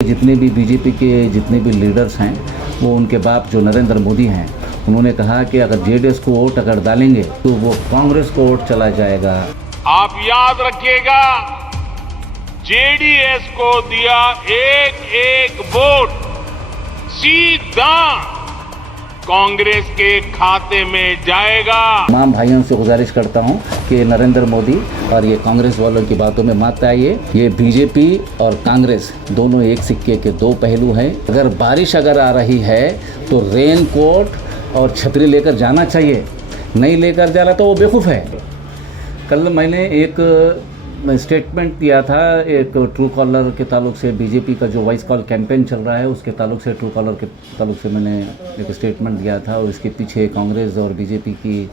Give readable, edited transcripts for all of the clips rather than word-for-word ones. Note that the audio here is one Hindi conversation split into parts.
जितने भी बीजेपी के जितने भी लीडर्स हैं वो उनके बाप जो नरेंद्र मोदी हैं उन्होंने कहा कि अगर जेडीएस को वोट अगर डालेंगे तो वो कांग्रेस को वोट चला जाएगा। आप याद रखिएगा, जेडीएस को दिया एक एक वोट सीधा कांग्रेस के खाते में जाएगा। तमाम भाइयों से गुजारिश करता हूं कि नरेंद्र मोदी और ये कांग्रेस वालों की बातों में मत आइए। ये बीजेपी और कांग्रेस दोनों एक सिक्के के दो पहलू हैं। अगर बारिश अगर आ रही है तो रेन कोट और छतरी लेकर जाना चाहिए, नहीं लेकर जा रहा तो वो बेवकूफ़ है। कल मैंने एक स्टेटमेंट दिया था एक ट्रू कॉलर के ताल्लुक से, बीजेपी का जो वॉइस कॉल कैंपेन चल रहा है उसके ताल्लुक से, ट्रू कॉलर के ताल्लुक से मैंने एक स्टेटमेंट दिया था और इसके पीछे कांग्रेस और बीजेपी की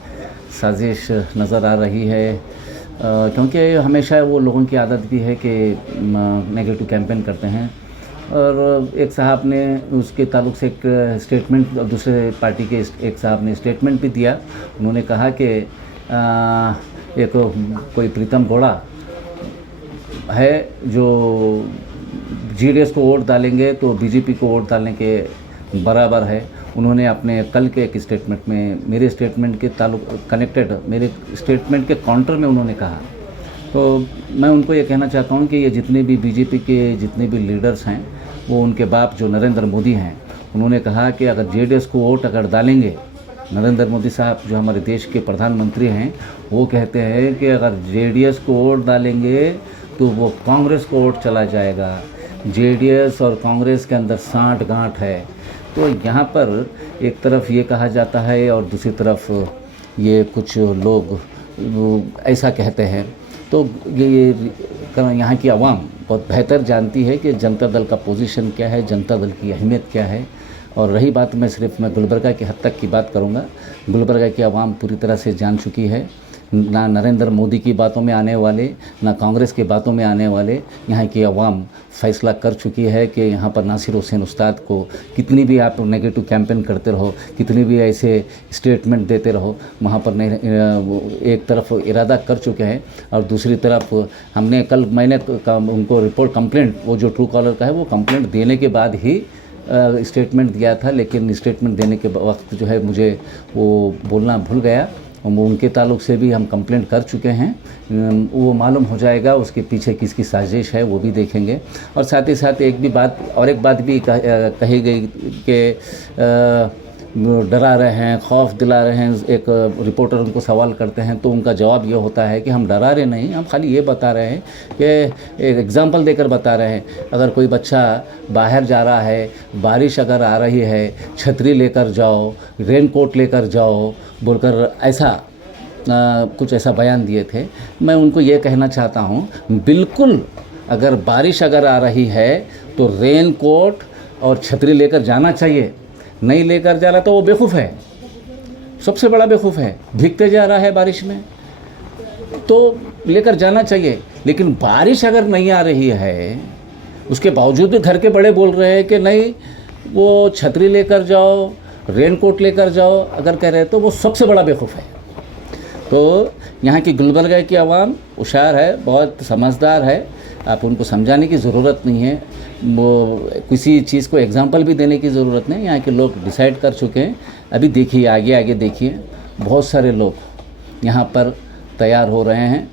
साजिश नज़र आ रही है, क्योंकि हमेशा वो लोगों की आदत भी है कि नेगेटिव कैंपेन करते हैं। और एक साहब ने उसके ताल्लुक से एक स्टेटमेंट, दूसरे पार्टी के एक साहब ने स्टेटमेंट भी दिया। उन्होंने कहा कि एक कोई प्रीतम गौड़ा है जो जेडीएस को वोट डालेंगे तो बीजेपी को वोट डालने के बराबर है। उन्होंने अपने कल के एक स्टेटमेंट में मेरे स्टेटमेंट के ताल्लुक कनेक्टेड, मेरे स्टेटमेंट के काउंटर में उन्होंने कहा। तो मैं उनको ये कहना चाहता हूँ कि ये जितने भी बीजेपी के जितने भी लीडर्स हैं वो उनके बाप जो नरेंद्र मोदी हैं उन्होंने कहा कि अगर जेडीएस को वोट अगर डालेंगे, नरेंद्र मोदी साहब जो हमारे देश के प्रधानमंत्री हैं वो कहते हैं कि अगर जेडीएस को वोट डालेंगे तो वो कांग्रेस को वोट चला जाएगा। जेडीएस और कांग्रेस के अंदर साठ गांठ है। तो यहाँ पर एक तरफ ये कहा जाता है और दूसरी तरफ ये कुछ लोग ऐसा कहते हैं। तो ये यहाँ की आवाम बहुत बेहतर जानती है कि जनता दल का पोजीशन क्या है, जनता दल की अहमियत क्या है। और रही बात, मैं गुलबर्गा की हद तक की बात करूँगा। गुलबर्गा की आवाम पूरी तरह से जान चुकी है, ना नरेंद्र मोदी की बातों में आने वाले, ना कांग्रेस की बातों में आने वाले। यहाँ की आवाम फैसला कर चुकी है कि यहाँ पर नासिर हुसैन उस्ताद को कितनी भी आप नेगेटिव कैंपेन करते रहो, कितनी भी ऐसे स्टेटमेंट देते रहो, वहाँ पर एक तरफ इरादा कर चुके हैं और दूसरी तरफ मैंने उनको रिपोर्ट कंप्लेंट, वो जो ट्रू कॉलर का है वो कंप्लेंट देने के बाद ही स्टेटमेंट दिया था। लेकिन स्टेटमेंट देने के वक्त जो है मुझे वो बोलना भूल गया। उनके ताल्लुक से भी हम कंप्लेंट कर चुके हैं, वो मालूम हो जाएगा उसके पीछे किसकी साजिश है, वो भी देखेंगे। और साथ ही साथ एक बात भी कही गई कि डरा रहे हैं, खौफ दिला रहे हैं। एक रिपोर्टर उनको सवाल करते हैं तो उनका जवाब ये होता है कि हम डरा रहे नहीं, हम खाली ये बता रहे हैं कि एक एग्जांपल देकर बता रहे हैं। अगर कोई बच्चा बाहर जा रहा है, बारिश अगर आ रही है, छतरी लेकर जाओ, रेन कोट लेकर जाओ बोलकर ऐसा कुछ ऐसा बयान दिए थे। मैं उनको ये कहना चाहता हूँ, बिल्कुल अगर बारिश अगर आ रही है तो रेन कोट और छतरी लेकर जाना चाहिए, नहीं लेकर जा रहा तो वो बेवकूफ़ है, सबसे बड़ा बेवकूफ़ है। भीगते जा रहा है बारिश में तो लेकर जाना चाहिए। लेकिन बारिश अगर नहीं आ रही है उसके बावजूद भी घर के बड़े बोल रहे हैं कि नहीं वो छतरी लेकर जाओ, रेन कोट लेकर जाओ, अगर कह रहे हैं तो वो सबसे बड़ा बेवकूफ़ है। तो यहाँ की गुलबर्गा की आवाम होशियार है, बहुत समझदार है, आप उनको समझाने की ज़रूरत नहीं है, वो किसी चीज़ को एग्जांपल भी देने की ज़रूरत नहीं। यहाँ के लोग डिसाइड कर चुके हैं। अभी देखिए, आगे देखिए, बहुत सारे लोग यहाँ पर तैयार हो रहे हैं।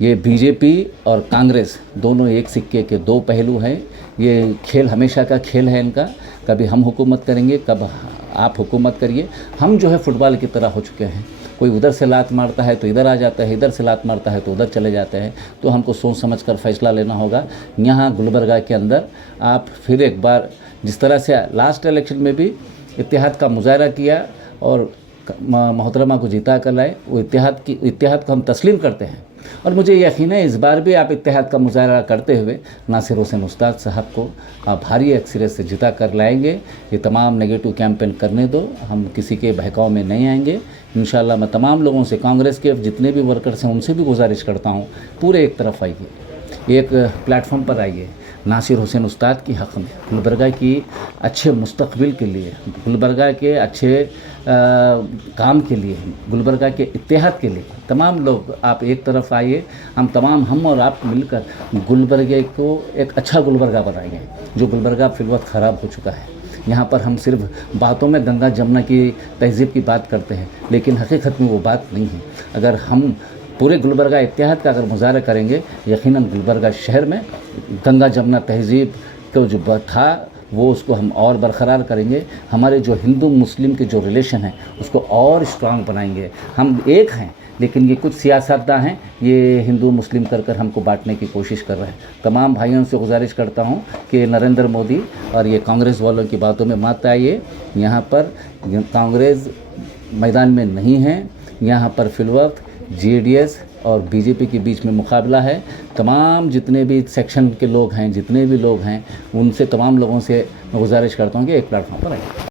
ये बीजेपी और कांग्रेस दोनों एक सिक्के के दो पहलू हैं। ये खेल हमेशा का खेल है इनका, कभी हम हुकूमत करेंगे, कब आप हुकूमत करिए। हम जो है फुटबॉल की तरह हो चुके हैं, कोई उधर से लात मारता है तो इधर आ जाता है, इधर से लात मारता है तो उधर चले जाते हैं। तो हमको सोच समझ कर फैसला लेना होगा। यहाँ गुलबर्गा के अंदर आप फिर एक बार, जिस तरह से लास्ट इलेक्शन में भी इत्तेहाद का मुजाहरा किया और मोहतरमा को जीता कर लाए, वो इत्तेहाद को हम तस्लीम करते हैं। और मुझे यकीन है इस बार भी आप इत्तेहाद का मुजाहरा करते हुए नासिर हुसैन उस्ताद साहब को आप भारी अक्सरियत से जिता कर लाएंगे। ये तमाम नेगेटिव कैंपेन करने दो, हम किसी के बहकाव में नहीं आएंगे इंशाल्लाह। मैं तमाम लोगों से, कांग्रेस के जितने भी वर्कर्स हैं उनसे भी गुजारिश करता हूँ, पूरे एक तरफ आइए, एक प्लेटफॉर्म पर आइए। नासिर हुसैन उस्ताद की हक़ में, गुलबर्गा की अच्छे मुस्तकबिल के लिए, गुलबर्गा के अच्छे काम के लिए, गुलबर्गा के इत्तेहाद के लिए तमाम लोग आप एक तरफ आइए। हम और आप मिलकर गुलबर्गे को एक अच्छा गुलबर्गा बनाएंगे। जो गुलबर्गा फिलवक्त ख़राब हो चुका है, यहाँ पर हम सिर्फ बातों में गंगा जमुना की तहज़ीब की बात करते हैं, लेकिन हकीकत में वो बात नहीं है। अगर हम पूरे गुलबर्गा इत्तेहाद का अगर मुज़ाहरा करेंगे, यकीनन गुलबर्गा शहर में गंगा जमुना तहज़ीब को जो था वो उसको हम और बरकरार करेंगे। हमारे जो हिंदू मुस्लिम के जो रिलेशन है उसको और स्ट्रांग बनाएंगे। हम एक हैं, लेकिन ये कुछ सियासतदान हैं, ये हिंदू मुस्लिम कर हमको बांटने की कोशिश कर रहे हैं। तमाम भाइयों से गुजारिश करता हूँ कि नरेंद्र मोदी और ये कांग्रेस वालों की बातों में मत आइए। यहाँ पर कांग्रेस मैदान में नहीं है, यहाँ पर फिलवक्त जेडीएस और बीजेपी के बीच में मुकाबला है। तमाम जितने भी सेक्शन के लोग हैं, जितने भी लोग हैं, उनसे तमाम लोगों से मैं गुजारिश करता हूँ कि एक प्लेटफॉर्म पर आइए।